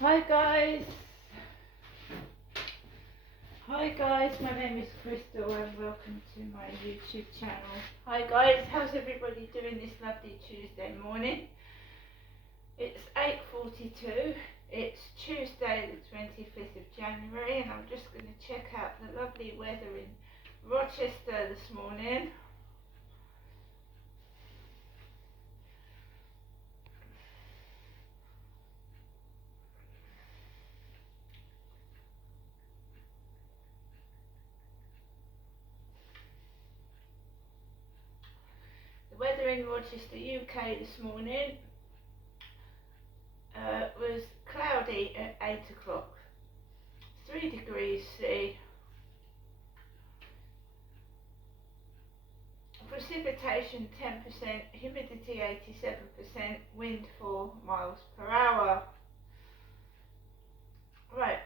Hi guys, my name is Crystal and welcome to my YouTube channel. Hi guys, how's everybody doing this lovely Tuesday morning? It's 8:42, it's Tuesday the 25th of January and I'm just going to check out the lovely weather in Rochester this morning. The weather in Rochester, UK this morning was cloudy at 8 o'clock, 3 degrees C, precipitation 10%, humidity 87%, wind 4 miles per hour. Right,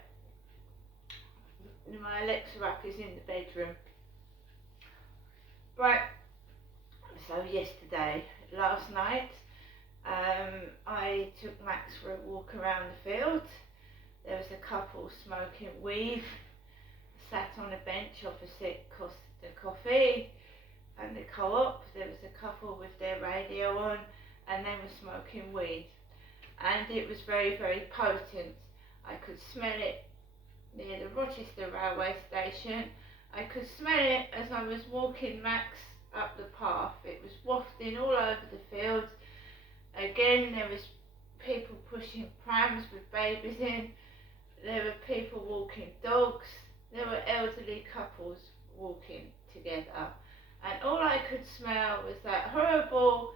my Alexa app is in the bedroom. Right, so last night, I took Max for a walk around the field. There was a couple smoking weed, sat on a bench opposite Costa Coffee and the co-op. There was a couple with their radio on and they were smoking weed, and it was very, very potent. I could smell it near the Rochester railway station. I could smell it as I was walking Max up the path. It was wafting all over the field. Again, there was people pushing prams with babies in. There were people walking dogs. There were elderly couples walking together. And all I could smell was that horrible,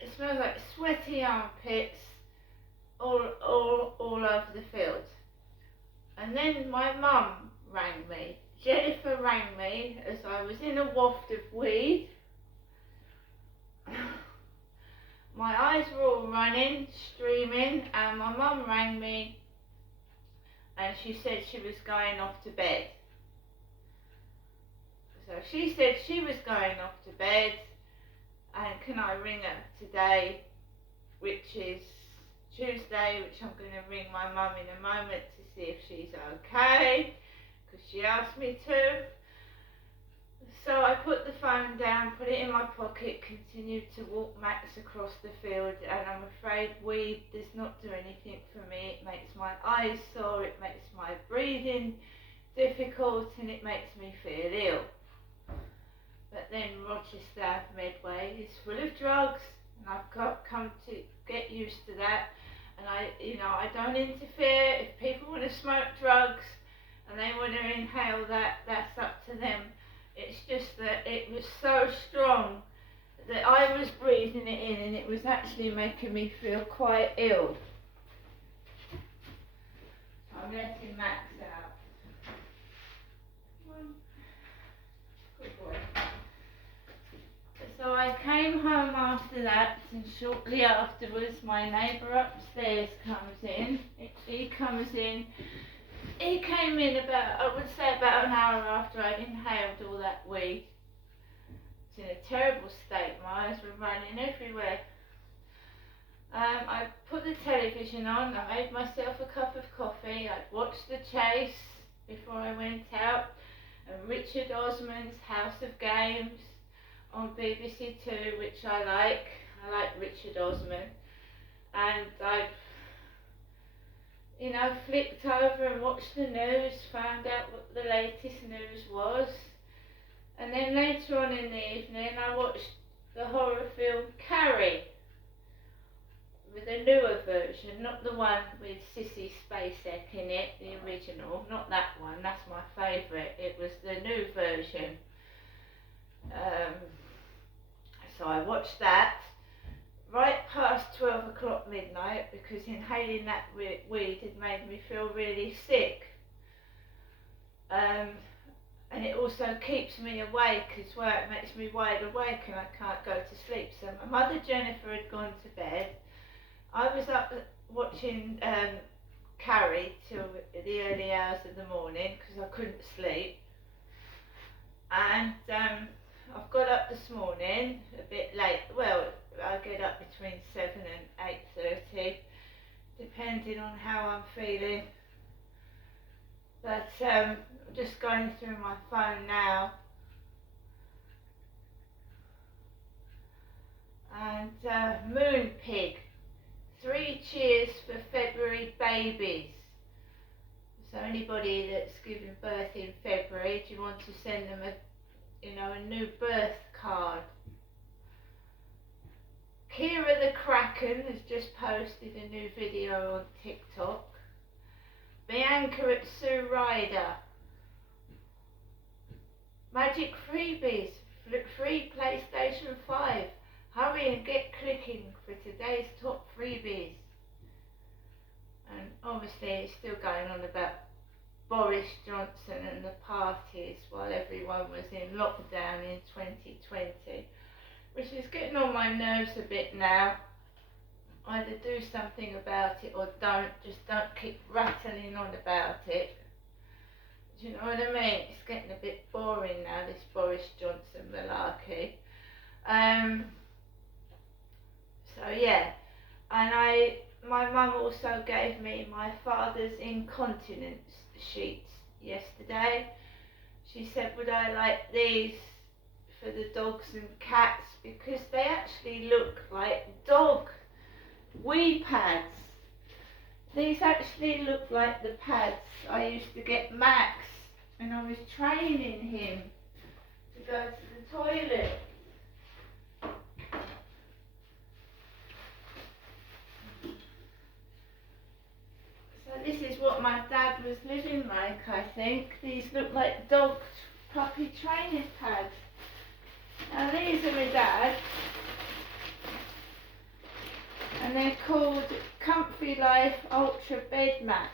it smells like sweaty armpits all over the field. And then my mum rang me. Jennifer rang me as I was in a waft of weed. My eyes were all running, streaming, and my mum rang me and she said she was going off to bed. So she said she was going off to bed, and can I ring her today, which is Tuesday, which I'm going to ring my mum in a moment to see if she's okay, because she asked me to. So I put the phone down, put it in my pocket, continued to walk Max across the field, and I'm afraid weed does not do anything for me. It makes my eyes sore, it makes my breathing difficult, and it makes me feel ill. But then Rochester Medway is full of drugs, and I've come to get used to that. And I don't interfere. If people want to smoke drugs and they want to inhale that, that's up to them. It's just that it was so strong that I was breathing it in, and it was actually making me feel quite ill. I'm letting Max out. Good boy. So I came home after that, and shortly afterwards my neighbour upstairs comes in. He came in about, I would say about an hour after I'd inhaled all that weed. It's in a terrible state, my eyes were running everywhere. I put the television on, I made myself a cup of coffee, I'd watched the chase before I went out, and Richard Osman's House of Games on BBC Two, which I like. I like Richard Osman. And I flicked over and watched the news, found out what the latest news was. And then later on in the evening I watched the horror film Carrie, with a newer version, not the one with Sissy Spacek in it, the original, not that one, that's my favourite. It was the new version. So I watched that right past 12 o'clock midnight, because inhaling that weed had made me feel really sick. And it also keeps me awake as well. It makes me wide awake and I can't go to sleep. So my mother Jennifer had gone to bed. I was up watching Carrie till the early hours of the morning because I couldn't sleep. And I've got up this morning a bit late. Well, I get up between 7 and 8:30, depending on how I'm feeling. But I'm just going through my phone now. And Moon Pig, 3 cheers for February babies. So anybody that's giving birth in February, do you want to send them a new birth card? Kira the Kraken has just posted a new video on TikTok. Bianca at Sue Ryder. Magic freebies, free PlayStation 5. Hurry and get clicking for today's top freebies. And obviously it's still going on about Boris Johnson and the parties while everyone was in lockdown in 2020, which is getting on my nerves a bit now. Either do something about it or just don't keep rattling on about it. Do you know what I mean? It's getting a bit boring now, this Boris Johnson malarkey. So yeah, and my mum also gave me my father's incontinence sheets yesterday. She said, would I like these for the dogs and cats, because they actually look like dog wee pads. These actually look like the pads I used to get Max when I was training him to go to the toilet. So this is what my dad was living like, I think. These look like dog puppy training pads. Now these are my dad, and they're called Comfy Life Ultra Bed Mats.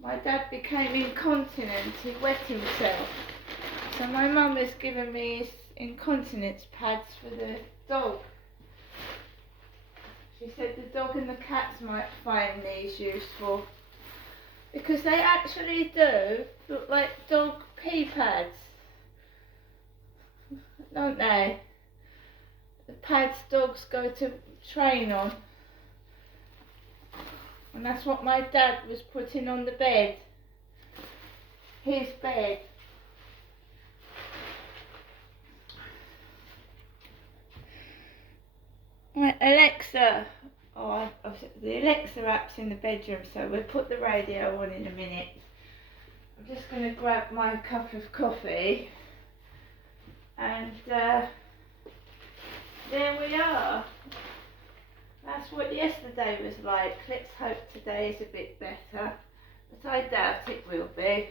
My dad became incontinent, he wet himself. So my mum has given me his incontinence pads for the dog. She said the dog and the cats might find these useful, because they actually do look like dog pee pads, don't they? The pads dogs go to train on. And that's what my dad was putting on the bed. His bed. Right, Alexa. The Alexa app's in the bedroom, so we'll put the radio on in a minute. I'm just going to grab my cup of coffee. And there we are. That's what yesterday was like. Let's hope today is a bit better, but I doubt it will be.